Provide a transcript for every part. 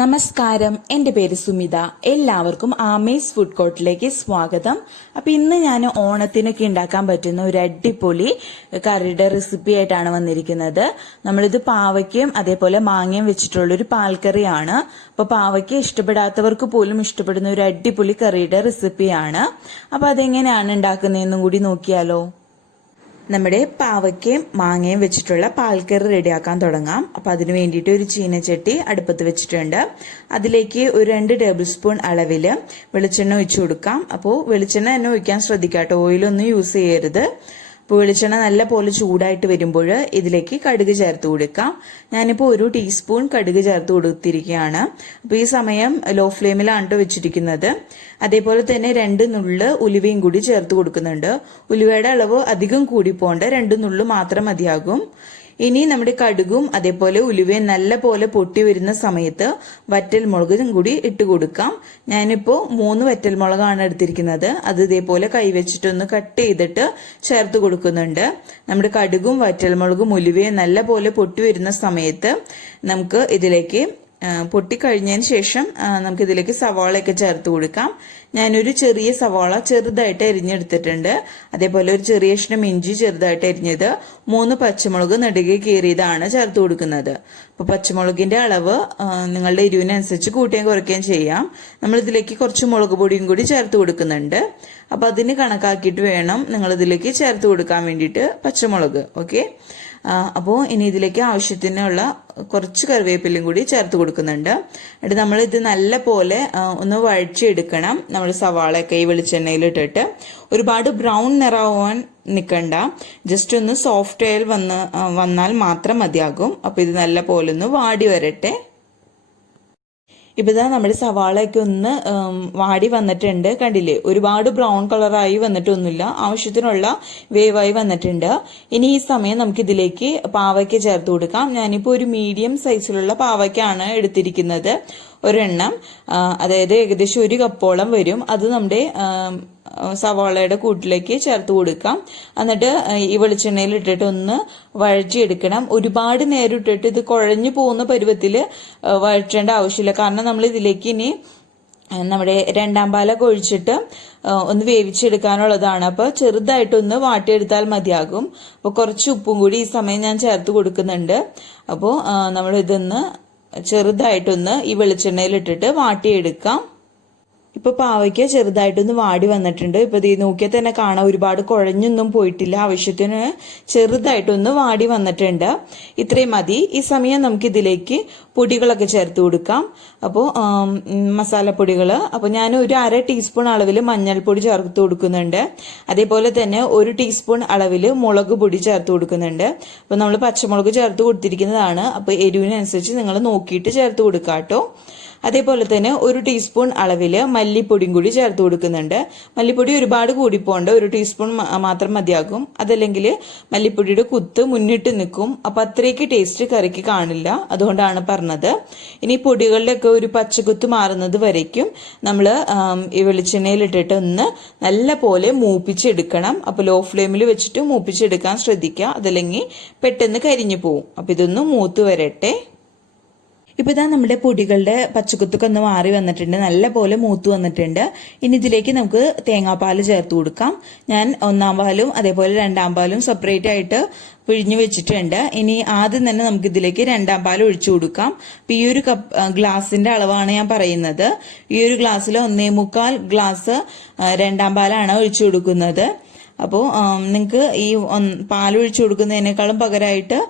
നമസ്കാരം, എൻ്റെ പേര് സുമിത. എല്ലാവർക്കും ആമീസ് ഫുഡ് കോർട്ടിലേക്ക് സ്വാഗതം. അപ്പൊ ഇന്ന് ഞാൻ ഓണത്തിനൊക്കെ ഉണ്ടാക്കാൻ പറ്റുന്ന ഒരു അടിപൊളി കറിയുടെ റെസിപ്പി ആയിട്ടാണ് വന്നിരിക്കുന്നത്. നമ്മളിത് പാവയ്ക്കയും അതേപോലെ മാങ്ങയും വെച്ചിട്ടുള്ള ഒരു പാൽക്കറിയാണ്. അപ്പൊ പാവയ്ക്ക ഇഷ്ടപ്പെടാത്തവർക്ക് പോലും ഇഷ്ടപ്പെടുന്ന ഒരു അടിപൊളി കറിയുടെ റെസിപ്പിയാണ്. അപ്പൊ അതെങ്ങനെയാണ് ഉണ്ടാക്കുന്നതെന്നും കൂടി നോക്കിയാലോ. നമ്മുടെ പാവയ്ക്കയും മാങ്ങയും വെച്ചിട്ടുള്ള പാൽക്കറി റെഡിയാക്കാൻ തുടങ്ങാം. അപ്പം അതിന് വേണ്ടിയിട്ട് ഒരു ചീനച്ചട്ടി അടുപ്പത്ത് വെച്ചിട്ടുണ്ട്. അതിലേക്ക് ഒരു 2 ടേബിൾ സ്പൂൺ അളവിൽ വെളിച്ചെണ്ണ ഒഴിച്ചു കൊടുക്കാം. അപ്പോൾ വെളിച്ചെണ്ണ തന്നെ ഒഴിക്കാൻ ശ്രദ്ധിക്കാട്ടോ, ഓയിലൊന്നും യൂസ് ചെയ്യരുത്. അപ്പോൾ വെളിച്ചെണ്ണ നല്ല പോലെ ചൂടായിട്ട് വരുമ്പോൾ ഇതിലേക്ക് കടുക് ചേർത്ത് കൊടുക്കാം. ഞാനിപ്പോൾ 1 ടീസ്പൂൺ കടുക് ചേർത്ത് കൊടുത്തിരിക്കുകയാണ്. അപ്പോൾ ഈ സമയം ലോ ഫ്ലെയിമിലാണ് വെച്ചിരിക്കുന്നത്. അതേപോലെ തന്നെ 2 നുള്ള് ഉലുവയും കൂടി ചേർത്ത് കൊടുക്കുന്നുണ്ട്. ഉലുവയുടെ അളവ് അധികം കൂടി പോകണ്ട, 2 നുള്ള് മാത്രം മതിയാകും. ഇനി നമ്മുടെ കടുകും അതേപോലെ ഉലുവയും നല്ല പോലെ പൊട്ടി വരുന്ന സമയത്ത് വറ്റൽമുളകും കൂടി ഇട്ട് കൊടുക്കാം. ഞാനിപ്പോൾ 3 വറ്റൽമുളകാണ് എടുത്തിരിക്കുന്നത്. അത് ഇതേപോലെ കൈവച്ചിട്ടൊന്ന് കട്ട് ചെയ്തിട്ട് ചേർത്ത് കൊടുക്കുന്നുണ്ട്. നമ്മുടെ കടുകും വറ്റൽമുളകും ഉലുവയും നല്ല പോലെ പൊട്ടി വരുന്ന സമയത്ത് നമുക്ക് ഇതിലേക്ക് പൊട്ടിക്കഴിഞ്ഞതിന് ശേഷം നമുക്കിതിലേക്ക് സവാളയൊക്കെ ചേർത്ത് കൊടുക്കാം. ഞാനൊരു ചെറിയ സവാള ചെറുതായിട്ട് അരിഞ്ഞെടുത്തിട്ടുണ്ട്. അതേപോലെ ഒരു ചെറിയ കഷ്ണം ഇഞ്ചി ചെറുതായിട്ട് അരിഞ്ഞത്, 3 പച്ചമുളക് നെടുകെ കീറിയതാണ് ചേർത്ത് കൊടുക്കുന്നത്. അപ്പോൾ പച്ചമുളകിന്റെ അളവ് നിങ്ങളുടെ എരിവിനനുസരിച്ച് കൂട്ടുകയും കുറയ്ക്കുകയും ചെയ്യാം. നമ്മളിതിലേക്ക് കുറച്ച് മുളക് പൊടിയും കൂടി ചേർത്ത് കൊടുക്കുന്നുണ്ട്. അപ്പോൾ അതിന് കണക്കാക്കിയിട്ട് വേണം നിങ്ങളിതിലേക്ക് ചേർത്ത് കൊടുക്കാൻ വേണ്ടിയിട്ട് പച്ചമുളക്. ഓക്കെ, അപ്പോൾ ഇനി ഇതിലേക്ക് ആവശ്യത്തിനുള്ള കുറച്ച് കറിവേപ്പിലയും കൂടി ചേർത്ത് കൊടുക്കുന്നുണ്ട്. എന്നിട്ട് നമ്മൾ ഇത് നല്ല പോലെ ഒന്ന് വഴച്ചെടുക്കണം. നമ്മൾ സവാളയൊക്കെ ഈ വെളിച്ചെണ്ണയിലിട്ടിട്ട് ഒരുപാട് ബ്രൗൺ നിറമാവാൻ നിൽക്കണ്ട, ജസ്റ്റ് ഒന്ന് സോഫ്റ്റ് ആയി വന്നാൽ മാത്രം മതിയാകും. അപ്പോൾ ഇത് നല്ല പോലെ ഒന്ന് വാടി വരട്ടെ. ഇപ്പൊ ഇതാ നമ്മുടെ സവാളയൊക്കെ ഒന്ന് വാടി വന്നിട്ടുണ്ട്. കണ്ടില്ലേ, ഒരുപാട് ബ്രൗൺ കളറായി വന്നിട്ടൊന്നുമില്ല, ആവശ്യത്തിനുള്ള വേവായി വന്നിട്ടുണ്ട്. ഇനി ഈ സമയം നമുക്ക് ഇതിലേക്ക് പാവയ്ക്ക ചേർത്ത് കൊടുക്കാം. ഞാനിപ്പോൾ ഒരു മീഡിയം സൈസിലുള്ള പാവയ്ക്കാണ് എടുത്തിരിക്കുന്നത്. ഒരെണ്ണം, അതായത് ഏകദേശം 1 കപ്പോളം വരും. അത് നമ്മുടെ സവാളയുടെ കൂട്ടിലേക്ക് ചേർത്ത് കൊടുക്കാം. എന്നിട്ട് ഈ വെളിച്ചെണ്ണയിൽ ഇട്ടിട്ട് ഒന്ന് വഴറ്റിയെടുക്കണം. ഒരുപാട് നേരം ഇട്ടിട്ട് ഇത് കുഴഞ്ഞു പോകുന്ന പരുവത്തിൽ വഴറ്റേണ്ട ആവശ്യമില്ല. കാരണം നമ്മൾ ഇതിലേക്ക് ഇനി നമ്മുടെ 2ാം പാലൊക്കെ ഒഴിച്ചിട്ട് ഒന്ന് വേവിച്ചെടുക്കാനുള്ളതാണ്. അപ്പോൾ ചെറുതായിട്ടൊന്ന് വാട്ടിയെടുത്താൽ മതിയാകും. അപ്പോൾ കുറച്ച് ഉപ്പും കൂടി ഈ സമയം ഞാൻ ചേർത്ത് കൊടുക്കുന്നുണ്ട്. അപ്പോൾ നമ്മൾ ഇതൊന്ന് ചെറുതായിട്ടൊന്ന് ഈ വെളിച്ചെണ്ണയിൽ ഇട്ടിട്ട് വാട്ടിയെടുക്കാം. ഇപ്പൊ പാവയ്ക്ക ചെറുതായിട്ടൊന്ന് വാടി വന്നിട്ടുണ്ട്. ഇപ്പൊ ഇത് നോക്കിയാൽ തന്നെ കാണാം, ഒരുപാട് കുഴഞ്ഞൊന്നും പോയിട്ടില്ല, ആവശ്യത്തിന് ചെറുതായിട്ടൊന്ന് വാടി വന്നിട്ടുണ്ട്. ഇത്രയും മതി. ഈ സമയം നമുക്ക് ഇതിലേക്ക് പൊടികളൊക്കെ ചേർത്ത് കൊടുക്കാം. അപ്പോൾ മസാലപ്പൊടികൾ, അപ്പോൾ ഞാൻ ഒരു 1/2 ടീസ്പൂൺ അളവിൽ മഞ്ഞൾപ്പൊടി ചേർത്ത് കൊടുക്കുന്നുണ്ട്. അതേപോലെ തന്നെ 1 ടീസ്പൂൺ അളവിൽ മുളക് പൊടി ചേർത്ത് കൊടുക്കുന്നുണ്ട്. അപ്പോൾ നമ്മൾ പച്ചമുളക് ചേർത്ത് കൊടുത്തിരിക്കുന്നതാണ്. അപ്പോൾ എരിവിനനുസരിച്ച് നിങ്ങൾ നോക്കിയിട്ട് ചേർത്ത് കൊടുക്കാം കേട്ടോ. അതേപോലെ തന്നെ 1 ടീസ്പൂൺ അളവിൽ മല്ലിപ്പൊടിയും കൂടി ചേർത്ത് കൊടുക്കുന്നുണ്ട്. മല്ലിപ്പൊടി ഒരുപാട് കൂടിപ്പോണ്ട്, 1 ടീസ്പൂൺ മാത്രം മതിയാകും. അതല്ലെങ്കിൽ മല്ലിപ്പൊടിയുടെ കുത്ത് മുന്നിട്ട് നിൽക്കും, അപ്പൊ അത്രയ്ക്ക് ടേസ്റ്റ് കറിക്ക് കാണില്ല, അതുകൊണ്ടാണ് പറഞ്ഞത്. ഇനി പൊടികളിലൊക്കെ ഒരു പച്ചക്കുത്ത് മാറുന്നത് വരയ്ക്കും നമ്മൾ ഈ വെളിച്ചെണ്ണയിൽ ഇട്ടിട്ട് ഒന്ന് നല്ല പോലെ മൂപ്പിച്ചെടുക്കണം. അപ്പൊ ലോ ഫ്ലെയിമിൽ വെച്ചിട്ട് മൂപ്പിച്ചെടുക്കാൻ ശ്രദ്ധിക്കുക, അതല്ലെങ്കിൽ പെട്ടെന്ന് കരിഞ്ഞു പോവും. അപ്പൊ ഇതൊന്ന് മൂത്ത് വരട്ടെ. ഇപ്പൊ ഇതാ നമ്മുടെ പൊടികളുടെ പച്ചക്കുത്തൊക്കെ ഒന്ന് മാറി വന്നിട്ടുണ്ട്, നല്ല പോലെ മൂത്ത് വന്നിട്ടുണ്ട്. ഇനി ഇതിലേക്ക് നമുക്ക് തേങ്ങാപ്പാൽ ചേർത്ത് കൊടുക്കാം. ഞാൻ 1ാം പാലും അതേപോലെ 2ാം പാലും സെപ്പറേറ്റ് ആയിട്ട് പിഴിഞ്ഞു വെച്ചിട്ടുണ്ട്. ഇനി ആദ്യം തന്നെ നമുക്ക് ഇതിലേക്ക് 2ാം പാൽ ഒഴിച്ചു കൊടുക്കാം. അപ്പൊ ഈ ഒരു ഗ്ലാസിന്റെ അളവാണ് ഞാൻ പറയുന്നത്. ഈ ഒരു ഗ്ലാസ്സിൽ 1.25 ഗ്ലാസ് 2ാം പാലാണ് ഒഴിച്ചു കൊടുക്കുന്നത്. അപ്പോൾ നിങ്ങൾക്ക് ഈ പാലൊഴിച്ചു കൊടുക്കുന്നതിനേക്കാളും പകരമായിട്ട്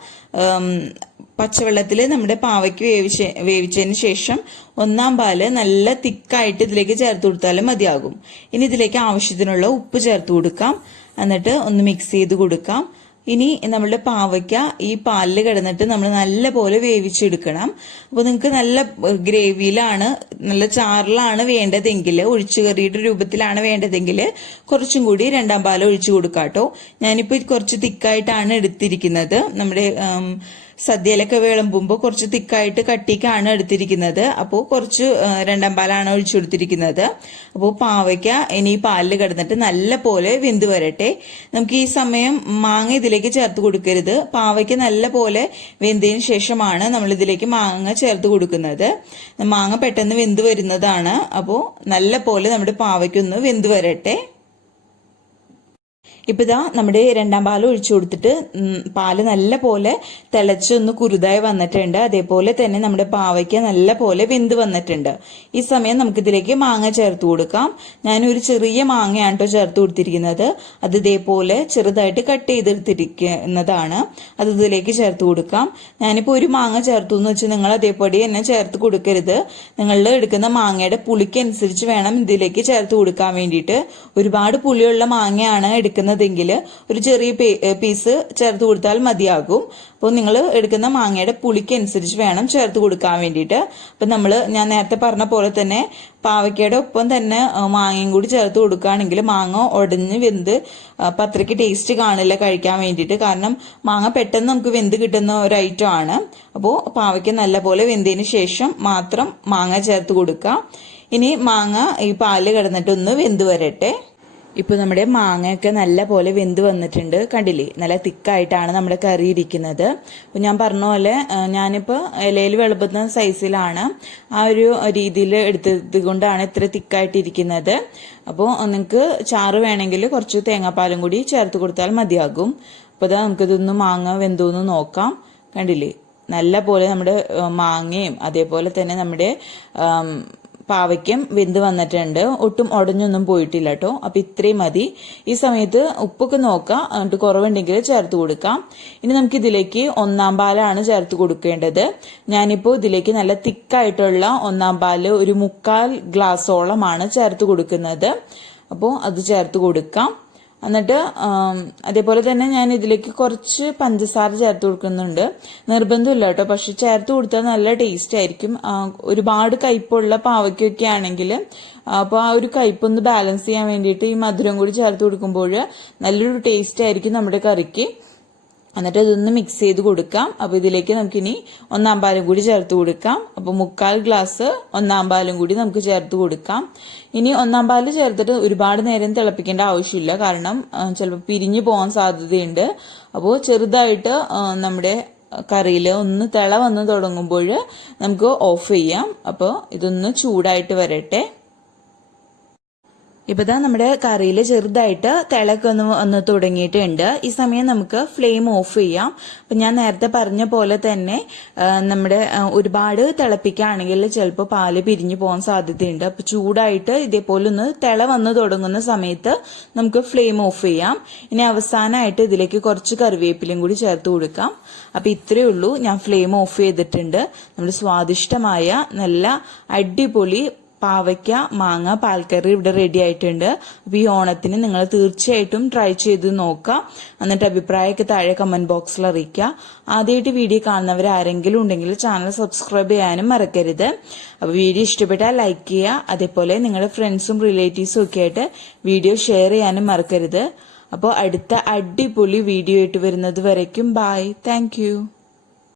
പച്ചവെള്ളത്തിൽ നമ്മുടെ പാവയ്ക്ക് വേവിച്ചതിന് ശേഷം 1ാം പാല് നല്ല തിക്കായിട്ട് ഇതിലേക്ക് ചേർത്ത് കൊടുത്താലും മതിയാകും. ഇനി ഇതിലേക്ക് ആവശ്യത്തിനുള്ള ഉപ്പ് ചേർത്ത് കൊടുക്കാം. എന്നിട്ട് ഒന്ന് മിക്സ് ചെയ്ത് കൊടുക്കാം. ഇനി നമ്മളുടെ പാവയ്ക്ക ഈ പാലിൽ കിടന്നിട്ട് നമ്മൾ നല്ല പോലെ വേവിച്ചെടുക്കണം. അപ്പോൾ നിങ്ങൾക്ക് നല്ല ഗ്രേവിയിലാണ്, നല്ല ചാറിലാണ് വേണ്ടതെങ്കിൽ, ഒഴിച്ചുകറിയുടെ രൂപത്തിലാണ് വേണ്ടതെങ്കിൽ കുറച്ചും കൂടി 2ാം പാൽ ഒഴിച്ചു കൊടുക്കാം കേട്ടോ. ഞാനിപ്പോൾ കുറച്ച് തിക്കായിട്ടാണ് എടുത്തിരിക്കുന്നത്. നമ്മുടെ സദ്യയിലൊക്കെ വിളമ്പുമ്പോൾ കുറച്ച് തിക്കായിട്ട് കട്ടിക്കാണ് എടുത്തിരിക്കുന്നത്. അപ്പോൾ കുറച്ച് രണ്ടാം പാലാണ് ഒഴിച്ചു കൊടുത്തിരിക്കുന്നത്. അപ്പോൾ പാവയ്ക്ക ഇനി ഈ പാലിൽ കിടന്നിട്ട് നല്ല പോലെ വെന്ത് വരട്ടെ. നമുക്ക് ഈ സമയം മാങ്ങ ഇതിലേക്ക് ചേർത്ത് കൊടുക്കരുത്. പാവയ്ക്ക നല്ല പോലെ വെന്തതിന് ശേഷമാണ് നമ്മൾ ഇതിലേക്ക് മാങ്ങ ചേർത്ത് കൊടുക്കുന്നത്. മാങ്ങ പെട്ടെന്ന് വെന്ത് വരുന്നതാണ്. അപ്പോൾ നല്ല പോലെ നമ്മുടെ പാവയ്ക്ക ഒന്ന് വെന്ത് വരട്ടെ. ഇപ്പൊ ഇതാ നമ്മുടെ രണ്ടാം പാൽ ഒഴിച്ചു കൊടുത്തിട്ട് പാല് നല്ല പോലെ തിളച്ചൊന്ന് കുറുതായി വന്നിട്ടുണ്ട്. അതേപോലെ തന്നെ നമ്മുടെ പാവയ്ക്ക നല്ല പോലെ വെന്ത് വന്നിട്ടുണ്ട്. ഈ സമയം നമുക്കിതിലേക്ക് മാങ്ങ ചേർത്ത് കൊടുക്കാം. ഞാനൊരു ചെറിയ മാങ്ങയാണ് കേട്ടോ ചേർത്ത് കൊടുത്തിരിക്കുന്നത്. അത് ഇതേപോലെ ചെറുതായിട്ട് കട്ട് ചെയ്തെടുത്തിരിക്കുന്നതാണ്. അത് ഇതിലേക്ക് ചേർത്ത് കൊടുക്കാം. ഞാനിപ്പോൾ ഒരു മാങ്ങ ചേർത്തു എന്ന് വെച്ചാൽ നിങ്ങൾ അതേപടി തന്നെ ചേർത്ത് കൊടുക്കരുത്. നിങ്ങളുടെ എടുക്കുന്ന മാങ്ങയുടെ പുളിക്ക് അനുസരിച്ച് വേണം ഇതിലേക്ക് ചേർത്ത് കൊടുക്കാൻ വേണ്ടിയിട്ട്. ഒരുപാട് പുളിയുള്ള മാങ്ങയാണ് എടുക്കുന്നത് െങ്കിൽ ഒരു ചെറിയ പീസ് ചേർത്ത് കൊടുത്താൽ മതിയാകും. അപ്പോൾ നിങ്ങൾ എടുക്കുന്ന മാങ്ങയുടെ പുളിക്ക് അനുസരിച്ച് വേണം ചേർത്ത് കൊടുക്കാൻ വേണ്ടിയിട്ട്. അപ്പം ഞാൻ നേരത്തെ പറഞ്ഞ പോലെ തന്നെ പാവയ്ക്കയുടെ ഒപ്പം തന്നെ മാങ്ങയും കൂടി ചേർത്ത് കൊടുക്കുകയാണെങ്കിൽ മാങ്ങ ഉടഞ്ഞ് വെന്ത് അത്രയ്ക്ക് ടേസ്റ്റ് കാണില്ല കഴിക്കാൻ വേണ്ടിയിട്ട്. കാരണം മാങ്ങ പെട്ടെന്ന് നമുക്ക് വെന്ത് കിട്ടുന്ന ഒരു ഐറ്റം ആണ്. അപ്പോൾ പാവയ്ക്ക നല്ല പോലെ വെന്തതിന് ശേഷം മാത്രം മാങ്ങ ചേർത്ത് കൊടുക്കുക. ഇനി മാങ്ങ ഈ പാലിൽ കിടന്നിട്ടൊന്ന് വെന്ത് വരട്ടെ. ഇപ്പോൾ നമ്മുടെ മാങ്ങയൊക്കെ നല്ല പോലെ വെന്ത് വന്നിട്ടുണ്ട്. കണ്ടില്ലേ, നല്ല തിക്കായിട്ടാണ് നമ്മുടെ കറി ഇരിക്കുന്നത്. അപ്പോൾ ഞാൻ പറഞ്ഞ പോലെ ഞാനിപ്പോൾ ഇലയിൽ വിളമ്പുന്ന സൈസിലാണ് ആ ഒരു രീതിയിൽ എടുത്തത് കൊണ്ടാണ് ഇത്ര തിക്കായിട്ടിരിക്കുന്നത്. അപ്പോൾ നിങ്ങൾക്ക് ചാറ് വേണമെങ്കിൽ കുറച്ച് തേങ്ങാപ്പാലും കൂടി ചേർത്ത് കൊടുത്താൽ മതിയാകും. അപ്പോൾ ഇതാ നമുക്കിതൊന്ന് മാങ്ങ വെന്തോന്ന് നോക്കാം. കണ്ടില്ലേ, നല്ല പോലെ നമ്മുടെ മാങ്ങയും അതേപോലെ തന്നെ നമ്മുടെ പാവയ്ക്കും വെന്ത് വന്നിട്ടുണ്ട്. ഒട്ടും ഉടഞ്ഞൊന്നും പോയിട്ടില്ല കേട്ടോ. അപ്പൊ ഇത്രയും മതി. ഈ സമയത്ത് ഉപ്പൊക്കെ നോക്കാം, എന്നിട്ട് കുറവുണ്ടെങ്കിൽ ചേർത്ത് കൊടുക്കാം. ഇനി നമുക്ക് ഇതിലേക്ക് ഒന്നാം പാലാണ് ചേർത്ത് കൊടുക്കേണ്ടത്. ഞാനിപ്പോൾ ഇതിലേക്ക് നല്ല തിക്കായിട്ടുള്ള ഒന്നാം പാല് ഒരു 1/4 ഗ്ലാസോളമാണ് ചേർത്ത് കൊടുക്കുന്നത്. അപ്പോൾ അത് ചേർത്ത് കൊടുക്കാം. എന്നിട്ട് അതേപോലെ തന്നെ ഞാൻ ഇതിലേക്ക് കുറച്ച് പഞ്ചസാര ചേർത്ത് കൊടുക്കുന്നുണ്ട്. നിർബന്ധമില്ല കേട്ടോ, പക്ഷെ ചേർത്ത് കൊടുത്താൽ നല്ല ടേസ്റ്റ് ആയിരിക്കും. ഒരുപാട് കയ്പുള്ള പാവയ്ക്കൊക്കെ ആണെങ്കിൽ അപ്പോൾ ആ ഒരു കയ്പൊന്ന് ബാലൻസ് ചെയ്യാൻ വേണ്ടിയിട്ട് ഈ മധുരം കൂടി ചേർത്ത് കൊടുക്കുമ്പോൾ നല്ലൊരു ടേസ്റ്റ് ആയിരിക്കും നമ്മുടെ കറിക്ക്. എന്നിട്ട് ഇതൊന്ന് മിക്സ് ചെയ്ത് കൊടുക്കാം. അപ്പോൾ ഇതിലേക്ക് നമുക്കിനി ഒന്നാം പാലും കൂടി ചേർത്ത് കൊടുക്കാം. അപ്പോൾ 1/4 ഗ്ലാസ് ഒന്നാം പാലും കൂടി നമുക്ക് ചേർത്ത് കൊടുക്കാം. ഇനി ഒന്നാം പാല് ചേർത്തിട്ട് ഒരുപാട് നേരം തിളപ്പിക്കേണ്ട ആവശ്യമില്ല. കാരണം ചിലപ്പോൾ പിരിഞ്ഞു പോകാൻ സാധ്യതയുണ്ട്. അപ്പോൾ ചെറുതായിട്ട് നമ്മുടെ കറിയിൽ ഒന്ന് തിള വന്ന് തുടങ്ങുമ്പോൾ നമുക്ക് ഓഫ് ചെയ്യാം. അപ്പോൾ ഇതൊന്ന് ചൂടായിട്ട് വരട്ടെ. ഇപ്പൊ നമ്മുടെ കറിയിൽ ചെറുതായിട്ട് തിളക്ക് വന്ന് തുടങ്ങിയിട്ടുണ്ട്. ഈ സമയം നമുക്ക് ഫ്ലെയിം ഓഫ് ചെയ്യാം. അപ്പൊ ഞാൻ നേരത്തെ പറഞ്ഞ പോലെ തന്നെ നമ്മുടെ ഒരുപാട് തിളപ്പിക്കുകയാണെങ്കിൽ ചിലപ്പോൾ പാല് പിരിഞ്ഞു പോകാൻ സാധ്യതയുണ്ട്. അപ്പൊ ചൂടായിട്ട് ഇതേപോലെ ഒന്ന് തിള വന്ന് തുടങ്ങുന്ന സമയത്ത് നമുക്ക് ഫ്ലെയിം ഓഫ് ചെയ്യാം. ഇനി അവസാനമായിട്ട് ഇതിലേക്ക് കുറച്ച് കറിവേപ്പിലയും കൂടി ചേർത്ത് കൊടുക്കാം. അപ്പൊ ഇത്രയേ ഉള്ളൂ. ഞാൻ ഫ്ലെയിം ഓഫ് ചെയ്തിട്ടുണ്ട്. നമ്മുടെ സ്വാദിഷ്ടമായ നല്ല അടിപൊളി പാവയ്ക്ക മാങ്ങ പാൽക്കറി ഇവിടെ റെഡി ആയിട്ടുണ്ട്. അപ്പോൾ ഈ ഓണത്തിന് നിങ്ങൾ തീർച്ചയായിട്ടും ട്രൈ ചെയ്ത് നോക്കുക. എന്നിട്ട് അഭിപ്രായമൊക്കെ താഴെ കമന്റ് ബോക്സിൽ അറിയിക്കുക. ആദ്യമായിട്ട് വീഡിയോ കാണുന്നവർ ആരെങ്കിലും ഉണ്ടെങ്കിൽ ചാനൽ സബ്സ്ക്രൈബ് ചെയ്യാനും മറക്കരുത്. അപ്പോൾ വീഡിയോ ഇഷ്ടപ്പെട്ടാൽ ലൈക്ക് ചെയ്യുക. അതേപോലെ നിങ്ങളുടെ ഫ്രണ്ട്സും റിലേറ്റീവ്സും ഒക്കെ ആയിട്ട് വീഡിയോ ഷെയർ ചെയ്യാനും മറക്കരുത്. അപ്പോൾ അടുത്ത അടിപൊളി വീഡിയോ ആയിട്ട് വരുന്നത് വരയ്ക്കും ബൈ. താങ്ക്